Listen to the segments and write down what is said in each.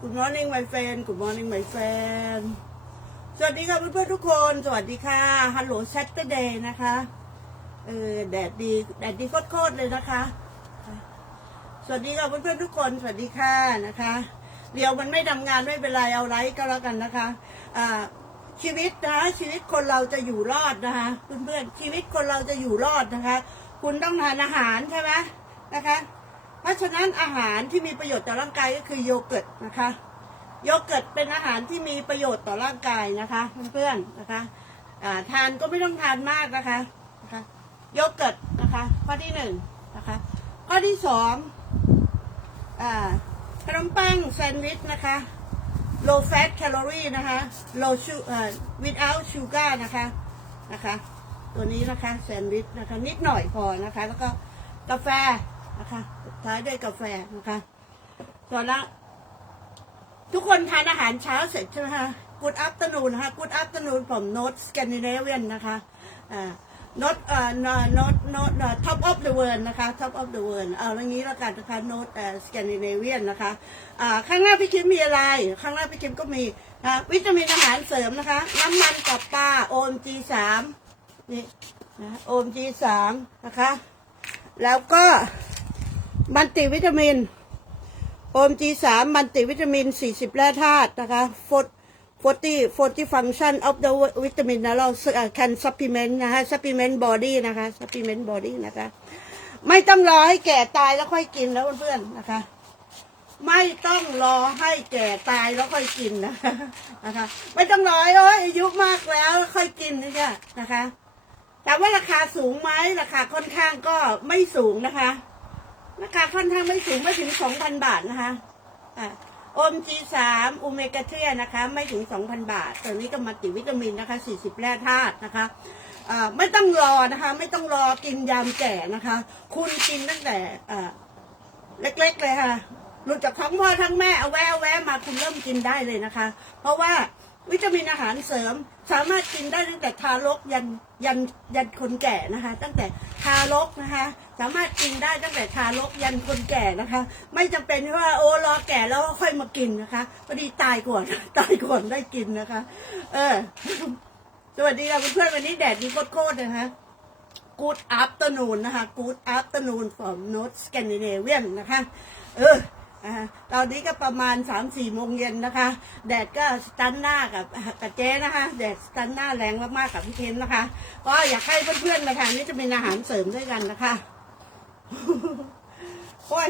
Good morning my friend Good morning my friend สวัสดีค่ะเพื่อนๆทุกคน สวัสดีค่ะ ฮัลโหล Saturday นะคะ เออแดดดีแดดดีโคตรๆเลยนะคะ สวัสดีค่ะเพื่อนๆทุกคน สวัสดีค่ะนะคะ เดี๋ยวมันไม่ทำงานไม่เป็นไรเอาไลค์ก็แล้วกันนะคะ อ่าชีวิตนะชีวิตคนเราจะอยู่รอดนะคะเพื่อนๆชีวิตคนเราจะอยู่รอดนะคะ คุณต้องทานอาหารใช่ไหมนะคะ ราะฉะนั้นอาหารที่มีประโยชน์ต่อร่างกายก็คือโยเกิร์ตนะคะ โยเกิร์ตเป็นอาหารที่มีประโยชน์ต่อร่างกายนะคะเพื่อนๆนะคะทานก็ไม่ต้องทานมากนะคะนะคะโยเกิร์ตนะคะข้อที่หนึ่งนะคะข้อที่สองอขนมปังแซนด์วิชนะคะ low fat calorie นะคะ low su อ่า without sugar นะคะนะคะ ตัวนี้นะคะแซนด์วิชนะคะนิดหน่อยพอนะคะ แล้วก็กาแฟ นะคะท้ายด้วยกาแฟนะคะส่วนละทุกคนทานอาหารเช้าเสร็จใช่ไหมคะ Good afternoon นะคะ Good afternoon from North Scandinavian นะคะอ่า not เอ่อ not not not top of the world นะคะ top of the world เอาอย่างนี้แล้วกันนะคะ North เอ่อ Scandinavian นะคะอ่าข้างหน้าพี่คิมมีอะไร ข้างหน้าพี่คิมก็มีนะวิตามินอาหารเสริมนะคะ น้ำมันกับปลา OMG สามนี่นะ OMG สามนะคะ แล้วก็ มันติวิตามินโอมจีสามมันติวิตามิน 40 แร่ธาตุนะคะ40 40 function of the vitamin นนะเรา can supplement นะคะ supplement body นะคะ supplement body นะคะ ไม่ต้องรอให้แก่ตายแล้วค่อยกินแล้วเพื่อนๆนะคะ ไม่ต้องรอให้แก่ตายแล้วค่อยกินนะคะนะคะ ไม่ต้องรอให้โอ้ยอายุมากแล้วค่อยกินนะคะนะคะถามว่าราคาสูงไหมราคาค่อนข้างก็ไม่สูงนะคะ ราคาค่อนข้างไม่สูงไม่ถึง2,000บาทนะคะอะโอมจีสามอูเมกาเทียนะคะ ไม่ถึง2,000บาทตัวนี้ก็มาติวิตามินนะคะ40แร่ธาตุนะคะไม่ต้องรอนะคะ ไม่ต้องรอกินยามแก่นะคะ คุณกินตั้งแต่เล็กๆเลยค่ะหลุดจากท้องพ่อทั้งแม่เอาแวะเอาแวะมาคุณเริ่มกินได้เลยนะคะ เพราะว่า วิตามินอาหารเสริม สามารถกินได้ตั้งแต่ทารกยันยันยันคนแก่นะคะ ตั้งแต่ทารกนะคะ สามารถกินได้ตั้งแต่ทารกยันคนแก่นะคะ ไม่จำเป็นว่าโอ้รอแก่แล้วค่อยมากินนะคะพอดีตายก่อนตายก่อนได้กินนะคะ เออ สวัสดีค่ะเพื่อนๆวันนี้แดดดีโคตรๆนะคะ Good afternoon นะคะ Good afternoon from North Scandinavian นะคะ เออ อ่าตอนนี้ก็ประมาณ3ามสี่โมงเย็นนะคะ แดดก็สตันหน้ากับกับเจ๊นะคะ แดดสตันหน้าแรงมากๆกับพี่เทนนะคะ ก็อยากให้เพื่อนๆมาทานนี่จะเป็นอาหารเสริมด้วยกันนะคะโอ้ย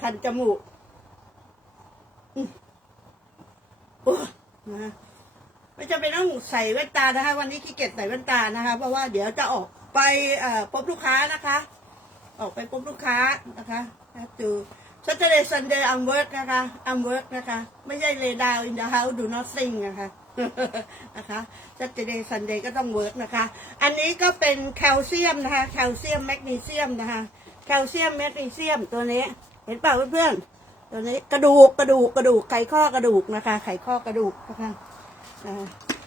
คันจมูกอืมโอ้ยนะไม่จำเป็นต้องใส่แว่นตานะคะ วันนี้ขี้เกียจใส่แว่นตานะคะ เพราะว่าเดี๋ยวจะออกไปพบลูกค้านะคะ ออกไปพบลูกค้านะคะ ดู Saturday Sunday I'm work นะคะ I'm work นะคะ ไม่ใช่ lay down in the house do nothing นะคะ นะคะ Saturday Sunday ก็ต้อง work นะคะ อันนี้ก็เป็นแคลเซียมนะคะ แคลเซียมแมกนีเซียมนะคะ แคลเซียมแมกนีเซียมตัวนี้ เห็นเปล่าเพื่อนๆ ตัวนี้กระดูก กระดูก กระดูก ไขข้อกระดูกนะคะ ไขข้อกระดูกนะคะ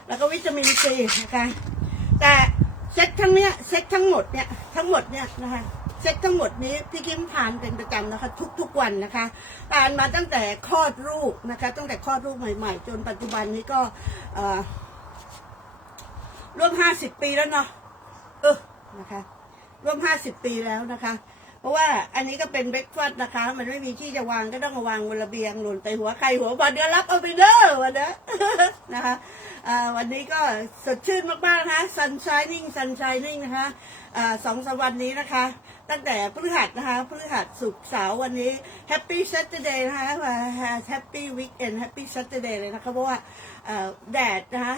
แล้วก็วิตามินซีนะคะ แต่เซ็ตทั้งเนี้ย เซ็ตทั้งหมดเนี่ย ทั้งหมดเนี่ยนะคะ เซ็ตทั้งหมดนี้พี่คิมทานเป็นประจำนะคะทุกๆวันนะคะทานมาตั้งแต่คลอดลูกนะคะตั้งแต่คลอดลูกใหม่ๆ จนปัจจุบันนี้ก็ร่วมห้าสิบปีแล้วเนาะเออนะคะร่วมห้าสิบปีแล้วนะคะ เพราะว่าอันนี้ก็เป็นเบรกฟาสต์นะคะ มันไม่มีที่จะวางก็ต้องมาวางบนระเบียงหล่นไปหัวใครหัวบันเดือรับเอาไปเด้อวันนี้นะคะวันนี้ก็สดชื่นมากๆนะคะ sun shining sun shining นะคะสองสามวันนี้นะคะ ตั้งแต่พฤหัสนะคะพฤหัสสุกเสาร์วันนี้แฮปปี้ซัตเตอร์เดย์นะคะแฮปปี้วิกเอนแฮปปี้ซัตเตอร์เดย์เลยนะคะ เพราะว่าแดดนะคะ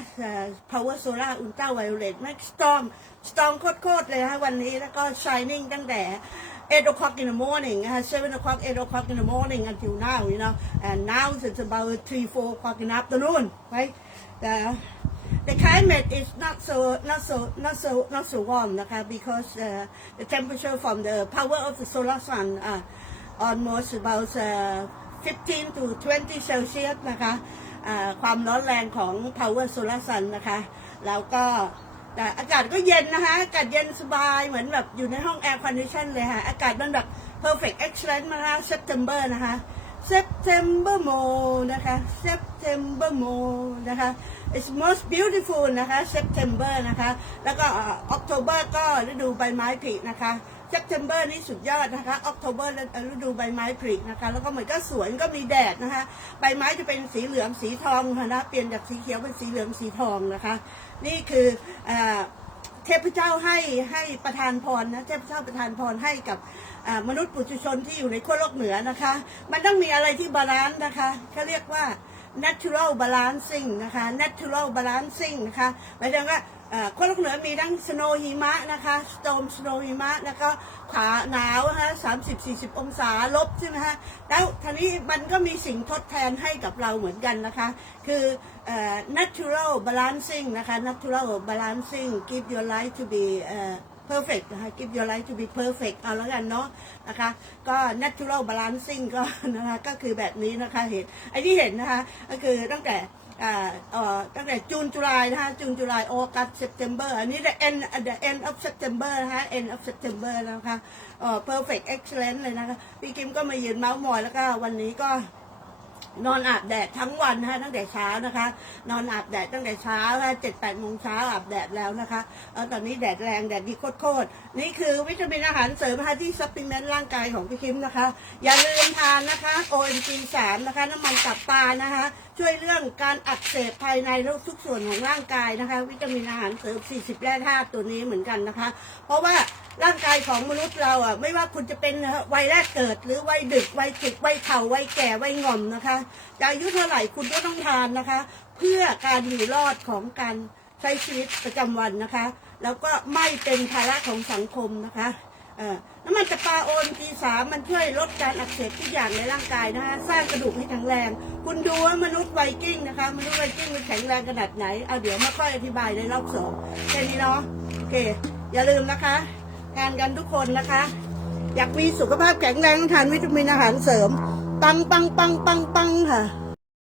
พาวเวอร์โซล่าอุลตราไวโอเลตแม็กสตรอมสตรอมโคตรเลยนะคะวันนี้แล้วก็ชายนิ่งตั้งแต่8 o'clock in the morning, uh, 7 o'clock, 8 o'clock in the morning until now, you know. And now it's about 3, 4 o'clock in the afternoon, right? Uh, the climate is not so, not so, not so, not so warm, okay, because uh, the temperature from the power of the solar sun uh, almost about uh, 15 to 20 Celsius นะคะความร้อนแรงของ power solar sun นะคะ แล้วก็แต่อากาศก็เย็นนะคะอากาศเย็นสบายเหมือนแบบอยู่ในห้องแอร์คอนดิชันเลยค่ะ อากาศมันแบบ perfect excellent นะคะ September นะคะ September Mall นะคะ September Mall นะคะ it's most beautiful นะคะ September นะคะ แล้วก็ October ก็ฤดูใบไม้ผลินะคะ September นี่สุดยอดนะคะ October ฤดูใบไม้ผลินะคะ แล้วก็เหมือนก็สวนก็มีแดดนะคะ ใบไม้จะเป็นสีเหลืองสีทองค่ะนะเปลี่ยนจากสีเขียวเป็นสีเหลืองสีทองนะคะ นี่คืออเทพเจ้าให้ให้ประทานพรนะ เทพเจ้าประทานพรให้กับ มนุษย์ปุถุชนที่อยู่ในขั้วโลกเหนือนะคะ มันต้องมีอะไรที่บาลานซ์นะคะเขาเรียกว่า natural balancing นะคะ natural balancing นะคะหมายถึงว่าขั้วโลกเหนือมีทั้ง snow หิมะนะคะ storm snow หิมะแล้วก็ขาหนาวนะคะสามสิบสี่สิบองศาลบใช่ไหมฮะแล้วทีนี้มันก็มีสิ่งทดแทนให้กับเราเหมือนกันนะคะ คืออ natural balancing นะคะ natural balancing give your life to be perfect นะคะ give your life to be perfect เอาแล้วกันเนาะนะคะ ก็ natural balancing ก็นะคะก็คือแบบนี้นะคะเห็นไอ้ที่เห็นนะคะก็คือตั้งแต่อ่าเอ่อตั้งแต่จูนจุลายนะคะจูนจุลายออกัสเซปเทมเบอร์อันนี้ the end the end of September นะคะ end of September นะคะเอ่อ perfect excellent เลยนะคะ พี่กิมก็มายืนเมาส์มอยแล้วก็วันนี้ก็ นอนอาบแดดทั้งวันนะคะตั้งแต่เช้านะคะ นอนอาบแดดตั้งแต่เช้าค่ะเจ็ดแปดโมงเช้าอาบแดดแล้วนะคะแล้วตอนนี้แดดแรงแดดดีโคตรๆนี่คือวิตามินอาหารเสริมนะคะที่ซัพพลีเมนต์ร่างกายของพี่คิมนะคะ อย่าลืมทานนะคะ OMG 3นะคะน้ำมันตับปลานะคะ ช่วยเรื่องการอักเสบภายในและทุกส่วนของร่างกายนะคะ วิตามินอาหารเสริม 40 แร่ธาตุตัวนี้เหมือนกันนะคะ เพราะว่า ร่างกายของมนุษย์เราอะไม่ว่าคุณจะเป็นวัยแรกเกิด หรือวัยดึกวัยจุกวัยเฒ่าวัยแก่วัยง่อมนะคะจะอายุเท่าไหร่คุณก็ต้องทานนะคะ เพื่อการอยู่รอดของการใช้ชีวิตประจำวันนะคะ แล้วก็ไม่เป็นภาระของสังคมนะคะเอ่อน้ำมันตะปาโอนทีสามมันช่วยลดการอักเสบทุกอย่างในร่างกายนะคะสร้างกระดูกให้แข็งแรง คุณดูว่ามนุษย์ไวกิ้งนะคะมนุษย์ไวกิ้งมันแข็งแรงขนาดไหนเอาเดี๋ยวมาค่อยอธิบายในรอบสองแค่นี้เนาะโอเค อย่าลืมนะคะ ทานกันทุกคนนะคะ อยากมีสุขภาพแข็งแรงต้องทานวิตามินอาหารเสริม ปังปังปังปังปังค่ะ